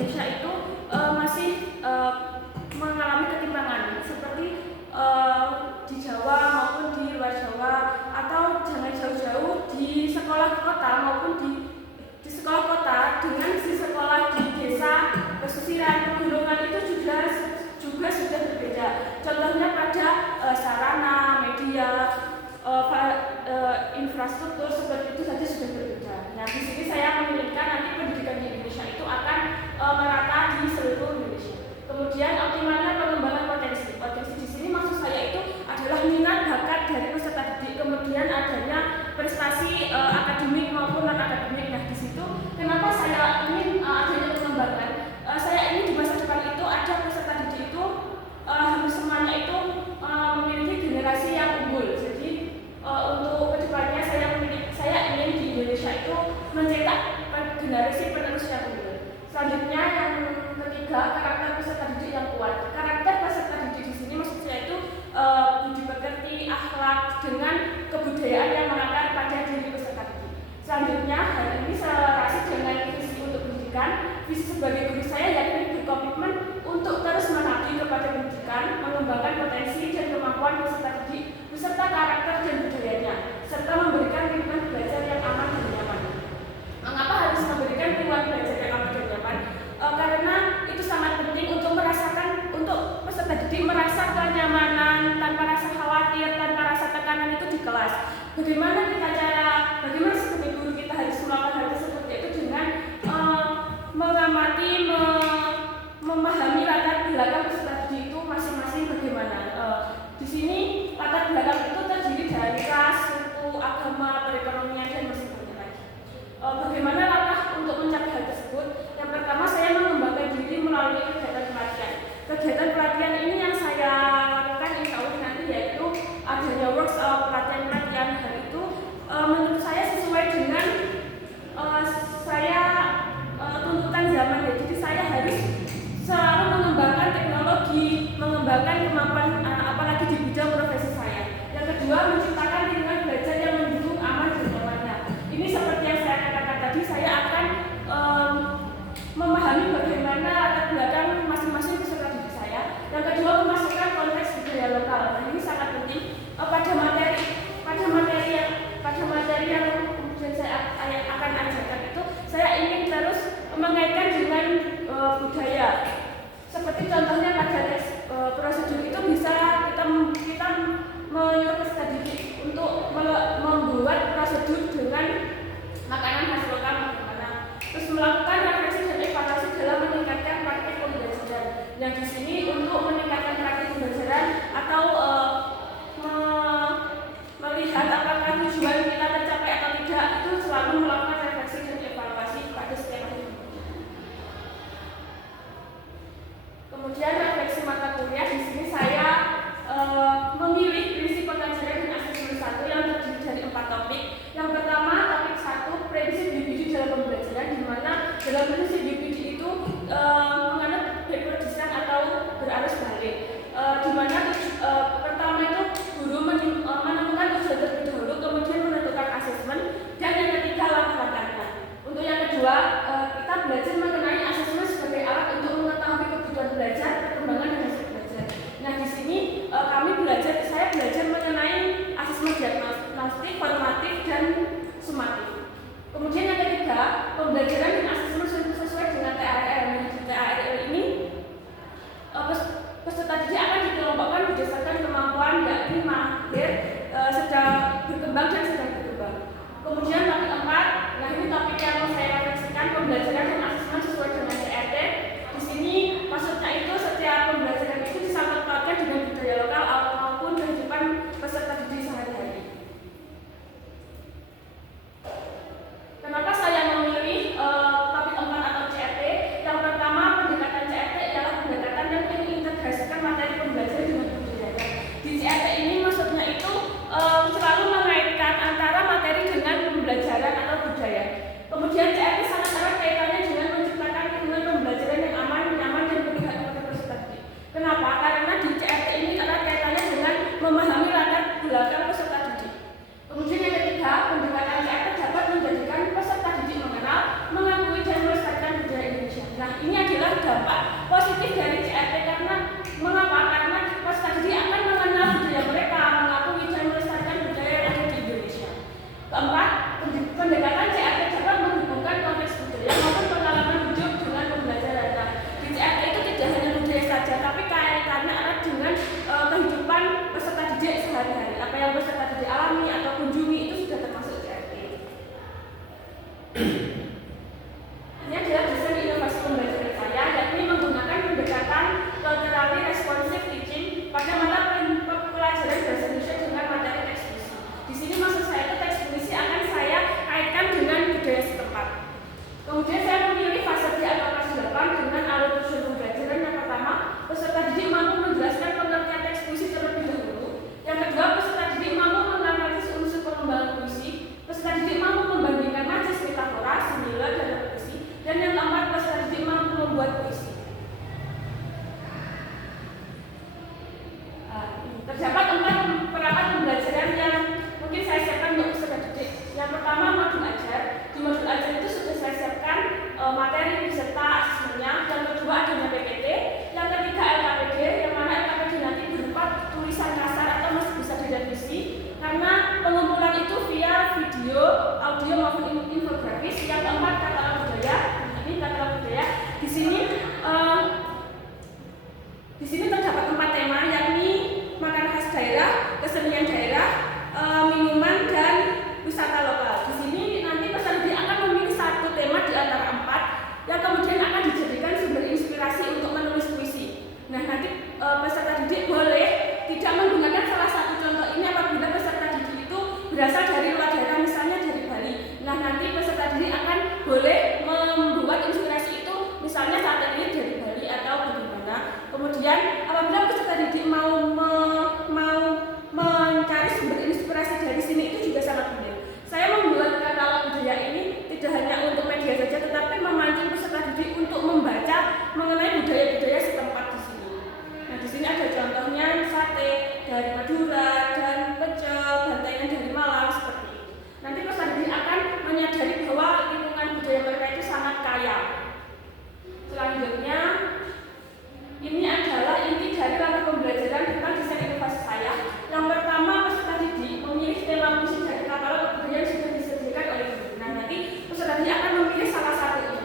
Indonesia itu masih mengalami ketimpangan seperti di Jawa maupun di luar Jawa, atau jangan jauh-jauh di sekolah kota maupun di sekolah kota dengan di sekolah di desa pesisiran pegunungan itu juga sudah berbeda. Contohnya pada sarana, media, infrastruktur seperti itu saja sudah berbeda. Nah, di sini saya menginginkan nanti pendidikan di Indonesia itu akan merata di seluruh Indonesia. Kemudian optimalnya pengembangan potensi. Potensi di sini maksud saya itu adalah minat bakat dari peserta didik, kemudian adanya prestasi akademik maupun non akademik. Nah, di situ kenapa saya ingin adanya pengembangan? Saya ingin di masa depan itu ada peserta didik itu hampir semuanya itu memiliki generasi yang unggul. Jadi untuk kedepannya saya ingin di Indonesia itu mencetak generasi penerus yang unggul. Selanjutnya yang ketiga, karakter peserta didik yang kuat. Karakter peserta didik di sini maksud saya itu budi pekerti, akhlak dengan kebudayaan yang mengakar pada diri peserta didik. Selanjutnya, hal ini selarasi dengan visi untuk pendidikan. Visi sebagai guru saya yakni berkomitmen untuk terus mengabdi kepada pendidikan, mengembangkan potensi dan kemampuan peserta didik beserta karakter dan budayanya, serta memberikan lingkungan belajar yang aman dan nyaman. Mengapa harus memberikan lingkungan belajar yang aman dan nyaman? Karena itu sangat penting untuk peserta didik merasa kenyamanan, tanpa rasa khawatir, tanpa rasa tekanan itu di kelas. Bagaimana sebagai guru kita harus melakukan hal tersebut, yaitu dengan mengamati, memahami latar belakang peserta didik itu masing-masing bagaimana. Di sini latar belakang itu terdiri dari ras, suku, agama, perekonomian dan masih banyak lagi. Bagaimana langkah untuk mencapai hal tersebut? Yang pertama, saya mengembangkan diri melalui kegiatan pelatihan. Kegiatan pelatihan ini yang saya lakukan insya Allah nanti yaitu adanya workshop pelatihan. Hal itu menurut saya sesuai dengan tuntutan zaman ya. Jadi saya harus selalu mengembangkan teknologi, mengembangkan kemampuan apalagi di bidang profesi saya. Yang kedua, menciptakan lingkungan belajar yang mendukung, aman dan nyamannya. Ini seperti yang saya katakan tadi, saya akan memahami bagaimana latar belakang masing-masing peserta didik saya. Yang kedua, memasukkan konteks budaya lokal. Nah, ini sangat penting pada materi yang kemudian saya akan ajarkan itu. Saya ingin terus mengaitkan dengan budaya. Seperti contohnya pada teks prosedur itu bisa kita menyuruh peserta didik untuk membuat prosedur dengan makanan khas lokal bagaimana. Terus melakukan refleksi dan evaluasi dalam meningkatkan praktik pembelajaran. Yang di sini untuk meningkatkan praktik pembelajaran atau melihat apakah tujuan kita tercapai atau tidak, itu selalu melakukan refleksi dan evaluasi pada setiap hari. Kemudian refleksi mata kuliah, di sini saya memilih prinsip pengajaran dan asesmen 1 yang terdiri dari 4 topik. Yang pertama, topik 1, prinsip DBD dalam pembelajaran, di mana dalam prinsip DBD itu menganut backward design atau berarus balik. Di mana pertama itu guru menemukan tujuan terlebih dahulu, kemudian menentukan asesmen, dan yang ketiga langkah-langkahnya. Untuk yang kedua, kita belajar mengenai asesmen sebagai alat untuk mengetahui kebutuhan belajar, perkembangan dan hasil belajar. Nah, di sini saya belajar mengenai asesmen diagnostik, formatif dan sumatif. Kemudian yang ketiga, pembelajaran dan asesmen dampak positif dari CRT. Karena mengapa? Karena peserta didik akan mengenal budaya mereka, mengakui dan melestarikan budaya yang ada di Indonesia. Keempat, pendekatan CRT dapat menghubungkan konteks budaya maupun pengalaman hidup dengan pembelajaran. Nah, di CRT itu tidak hanya budaya saja, tapi kaitannya erat dengan kehidupan peserta didik sehari-hari. Apa yang peserta didik alami atau kunjungi itu sudah termasuk CRT. Ini adalah desain inovasi pembelajaran saya, yakni menggunakan pendekatan terapi responsif teaching pada mata pelajaran bahasa Indonesia dengan materi teks puisi. Di sini maksud saya itu teks puisi akan saya kaitkan dengan budaya setempat. Kemudian saya memilih fase B atau fase 8 dengan alur tujuan pembelajaran. Yang pertama, peserta didik mampu menjelaskan pengertian teks puisi terlebih dahulu. Yang kedua, peserta didik mampu menganalisis unsur pengembangan puisi. Peserta didik mampu membandingkan majas metafora, simile, dan repetisi. Dan yang keempat, peserta didik mampu membuat puisi. Terdapat 4 perangkat pembelajaran yang mungkin saya siapkan untuk peserta didik. Yang pertama, modul ajar. Di modul ajar itu sudah saya siapkan materi beserta asesmennya. Yang kedua, adanya PPT. Yang ketiga, LKPD, yang mana LKPD nanti berupa tulisan kasar atau masih bisa direvisi karena pengumpulan itu via video, audio maupun infografis. Yang keempat, katalog budaya. Ini katalog budaya. Di sini terdapat 4 tema, yakni makanan khas daerah, kesenian daerah, minuman, dan wisata lokal. Di sini nanti peserta didik akan memilih satu tema di antara 4 yang kemudian akan dijadikan sumber inspirasi untuk menulis puisi. Nah, nanti peserta didik boleh tidak menggunakan salah satu contoh ini apabila peserta didik itu berasal dari luar daerah, misalnya dari Bali. Nah, nanti peserta didik akan boleh membuat inspirasi itu misalnya saat ini dari Bali atau bagaimana. Kemudian apabila peserta didik mau mencari sumber inspirasi dari sini itu juga sangat mudah. Saya membuat katalog budaya ini tidak hanya untuk media saja, tetapi memancing peserta didik untuk membaca mengenai budaya-budaya setempat di sini. Nah, di sini ada contohnya sate dari Madura dan pecel, bantengan dari Malang seperti itu. Nanti peserta didik akan menyadari bahwa lingkungan budaya mereka itu sangat kaya. Selanjutnya, ini adalah inti dari langkah pembelajaran tentang desain inovasi saya. Yang pertama, peserta didik memilih tema puisi dari katalog budaya yang sudah disediakan oleh guru. Nah, nanti peserta didik akan memilih salah satu ini.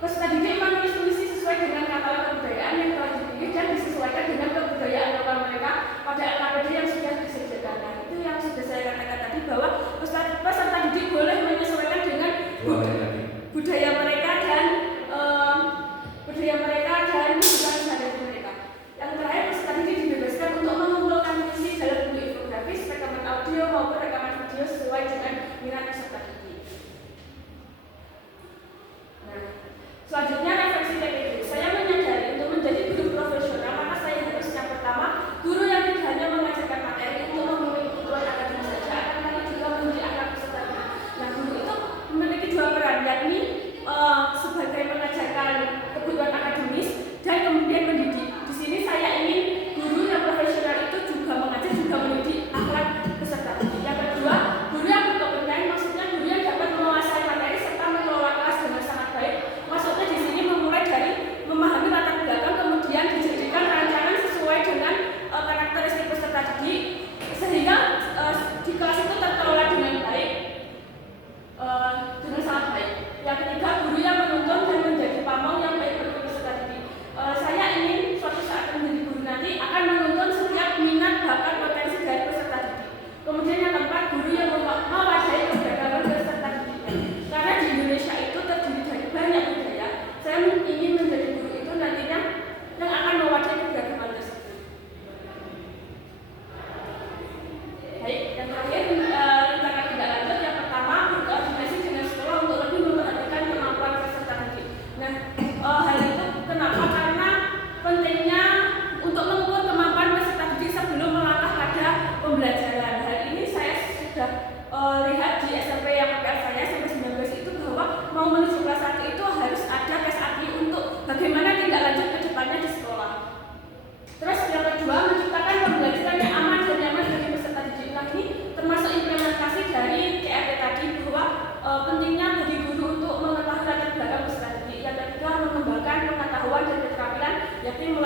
Peserta didik menulis puisi sesuai dengan katalog kebudayaan yang telah dipilih dan disesuaikan dengan kebudayaan lokal mereka pada LKPD yang sudah disediakan. Nah, itu yang sudah saya katakan tadi bahwa peserta didik boleh menyesuaikan dengan budaya mereka dan kehidupan sehari-hari mereka. Yang terakhir, peserta didik dibebaskan untuk mengumpulkan puisi dalam bentuk infografis, rekaman audio maupun rekaman video sesuai dengan minat peserta didik. Nah, selanjutnya refleksi TPD. Saya menyadari untuk menjadi guru profesional maka saya harus yang pertama guru yang tidak hanya mengajarkan materi untuk memenuhi kebutuhan akademis saja, akan tapi juga mendidik anak pesertanya. Nah, guru itu memiliki 2 peran, yakni sebagai mengajarkan kebutuhan akademis dan kemudian mendidik. Di sini saya ingin guru yang profesional itu juga mengajar juga mendidik akhlak peserta didik. Yang kedua, guru yang berkompeten, maksudnya guru yang dapat menguasai materi serta mengelola kelas dengan sangat baik. Maksudnya di sini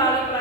melalui